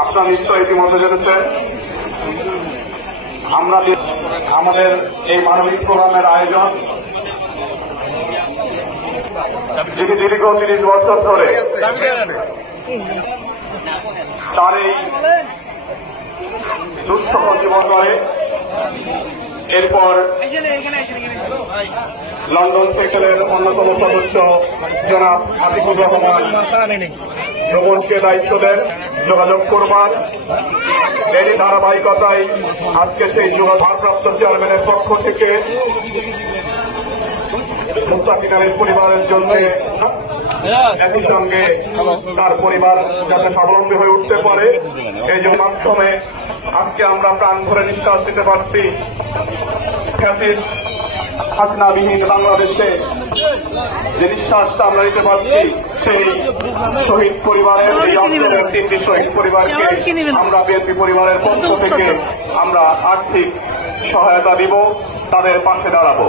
আপনারা নিশ্চয় ইতিমধ্যে জেনেছেন আমরা আমাদের এই মানবিক প্রোগ্রামের আয়োজন যিনি দীর্ঘ 30 বছর ধরে তার এই দুঃসহ জীবন করে এরপর লন্ডন সেক্টরের অন্যতম সদস্য জনাব আতিকুর রহমান ভ্রমণকে দায়িত্ব দেন যোগাযোগ করবার এরই ধারাবাহিকতায় আজকে সেই ভারপ্রাপ্ত চেয়ারম্যানের পক্ষ থেকে মুস্তাকিনের পরিবারের জন্য একই সঙ্গে তার পরিবার যাতে স্বাবলম্বী হয়ে উঠতে পারে এই মাধ্যমে আজকে আমরা প্রাণ ভরে নিঃশ্বাস দিতে পারছি। হাসিনাবিহীন বাংলাদেশে যে নিঃশ্বাসটা আমরা নিতে পারছি সেই শহীদ পরিবারের তিনটি শহীদ পরিবারকে আমরা বিএনপি পরিবারের পক্ষ থেকে আমরা আর্থিক সহায়তা দিব, তাদের পাশে দাঁড়াবো।